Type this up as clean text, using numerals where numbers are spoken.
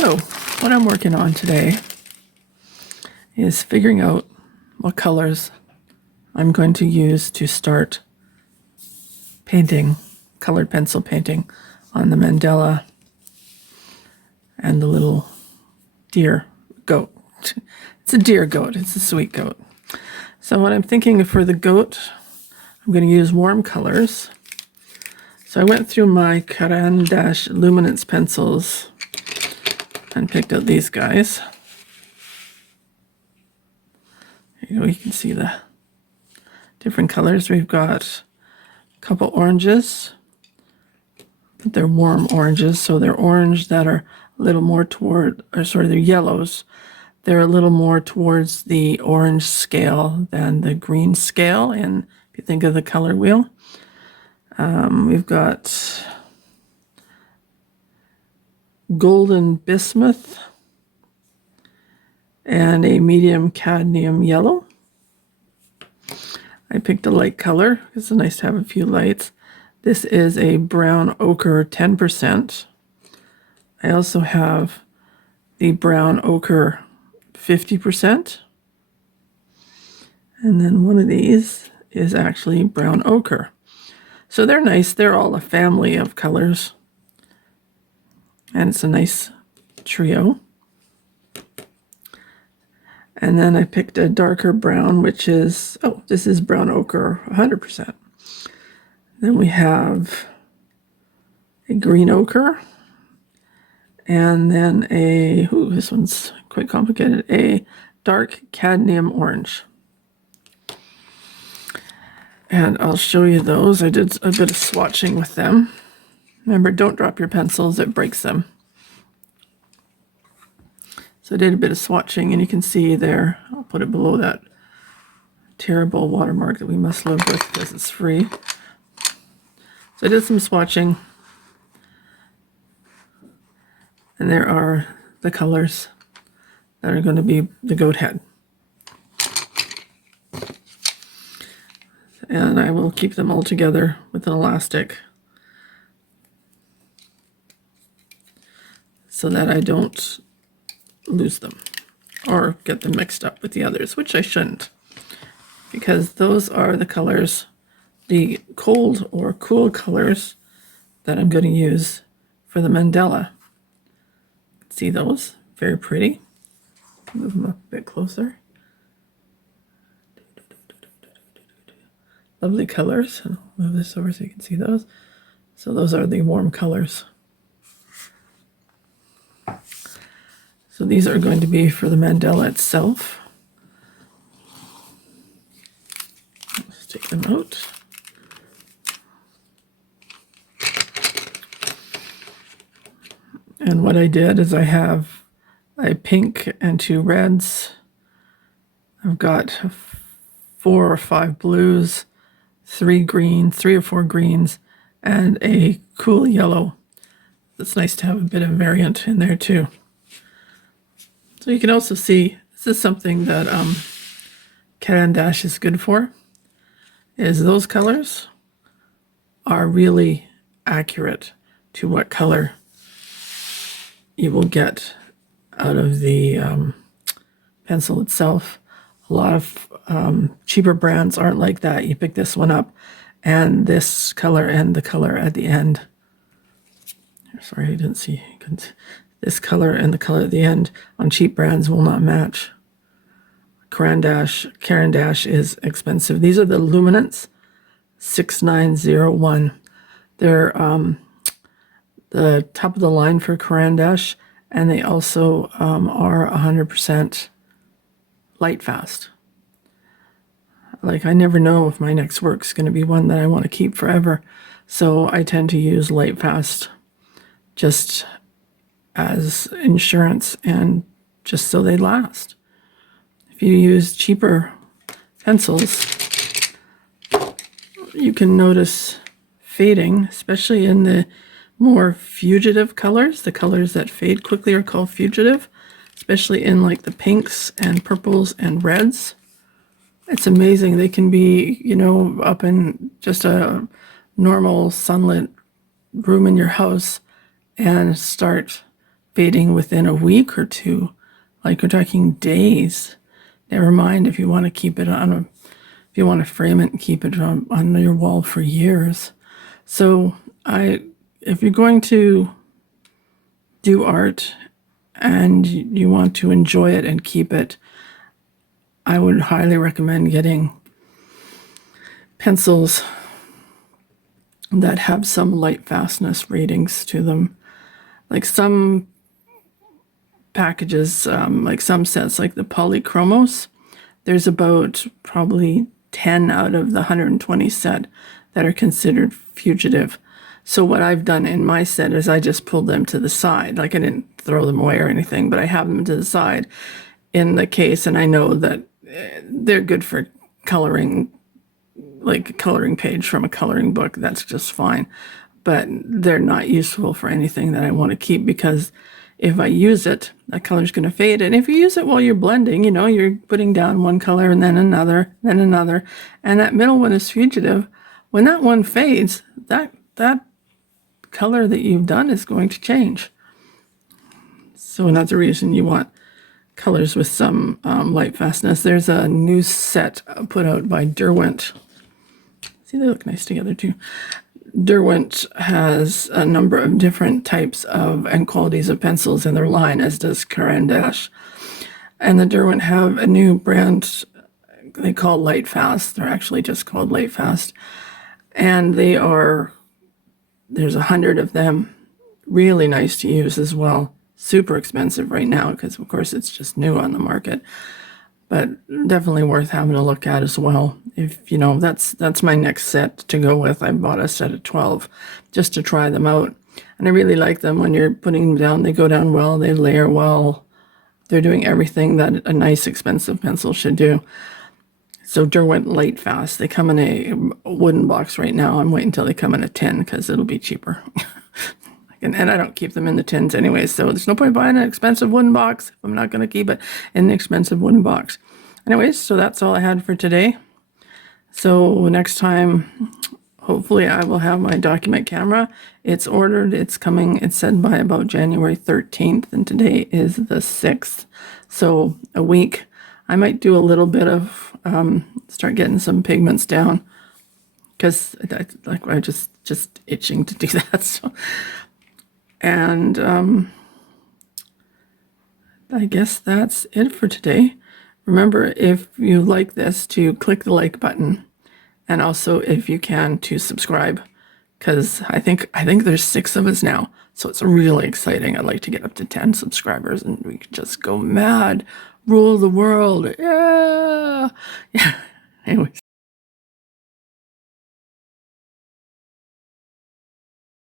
So, what I'm working on today is figuring out what colors I'm going to use to start painting, colored pencil painting on the mandala and the little deer goat. It's a deer goat, it's a sweet goat. So what I'm thinking for the goat, I'm going to use warm colors. So I went through my Caran d'Ache luminance pencils and picked out these guys. You can see the different colors. We've got a couple oranges, but they're warm oranges, so they're orange that are a little more toward, or sorry, they're yellows. They're a little more towards the orange scale than the green scale, and if you think of the color wheel. We've got golden bismuth and a medium cadmium yellow. I picked a light color. It's nice to have a few lights. This is a brown ochre 10%. I also have the brown ochre 50%. And then one of these is actually brown ochre. So they're nice. They're all a family of colors. And it's a nice trio. And then I picked a darker brown, which is, this is brown ochre 100%. Then we have a green ochre. And then this one's quite complicated, a dark cadmium orange. And I'll show you those. I did a bit of swatching with them. Remember, don't drop your pencils, it breaks them. So I did a bit of swatching, and you can see there, I'll put it below that terrible watermark that we must live with because it's free. So I did some swatching. And there are the colors that are going to be the goat head. And I will keep them all together with an elastic so that I don't lose them or get them mixed up with the others, which I shouldn't, because those are the colors, the cold or cool colors that I'm going to use for the mandala. See those? Very pretty. Move them up a bit closer. Lovely colors. I'll move this over so you can see those. So those are the warm colors. So these are going to be for the mandala itself. Let's take them out. And what I did is I have a pink and 2 reds. I've got 4 or 5 blues, 3 or 4 greens, and a cool yellow. It's nice to have a bit of variant in there too. So you can also see this is something that Caran d'Ache is good for, is those colors are really accurate to what color you will get out of the pencil itself. A lot of cheaper brands aren't like that. You pick this one up and this color and the color at the end. Sorry, I didn't see. This color and the color at the end on cheap brands will not match. Caran d'Ache is expensive. These are the Luminance 6901. They're the top of the line for Caran d'Ache, and they also are 100% light fast. Like, I never know if my next work's going to be one that I want to keep forever, so I tend to use light fast just as insurance and just so they last. If you use cheaper pencils, you can notice fading, especially in the more fugitive colors. The colors that fade quickly are called fugitive, especially in like the pinks and purples and reds. It's amazing. They can be, up in just a normal sunlit room in your house and start fading within a week or two. Like, we're talking days. Never mind if you want to keep it if you want to frame it and keep it on your wall for years. So if you're going to do art and you want to enjoy it and keep it, I would highly recommend getting pencils that have some light fastness ratings to them. Like some packages, like some sets, like the Polychromos, there's about probably 10 out of the 120 set that are considered fugitive. So what I've done in my set is I just pulled them to the side. Like, I didn't throw them away or anything, but I have them to the side in the case, and I know that they're good for coloring, like a coloring page from a coloring book. That's just fine. But they're not useful for anything that I want to keep, because if I use it, that color's going to fade. And if you use it while you're blending, you're putting down one color and then another, and that middle one is fugitive. When that one fades, that color that you've done is going to change. So that's the reason you want colors with some light fastness. There's a new set put out by Derwent. See, they look nice together too. Derwent has a number of different types of and qualities of pencils in their line, as does Caran d'Ache. And the Derwent have a new brand they call Light Fast. They're actually just called Light Fast. And there's 100 of them. Really nice to use as well. Super expensive right now because, of course, it's just new on the market. But definitely worth having a look at as well. If that's my next set to go with. I bought a set of 12 just to try them out. And I really like them. When you're putting them down, they go down well, they layer well. They're doing everything that a nice expensive pencil should do. So Derwent Light Fast. They come in a wooden box right now. I'm waiting until they come in a tin because it'll be cheaper. And I don't keep them in the tins anyway, so there's no point buying an expensive wooden box if I'm not going to keep it in the expensive wooden box. Anyways, so that's all I had for today. So next time, hopefully I will have my document camera. It's ordered. It's coming, it said by about January 13th, and today is the 6th. So a week. I might do a little bit of, start getting some pigments down because I just itching to do that. So. And I guess that's it for today. Remember, if you like this, to click the like button, and also, if you can, to subscribe, because I think there's 6 of us now, so it's really exciting. I'd like to get up to 10 subscribers, and we can just go mad, rule the world. Yeah.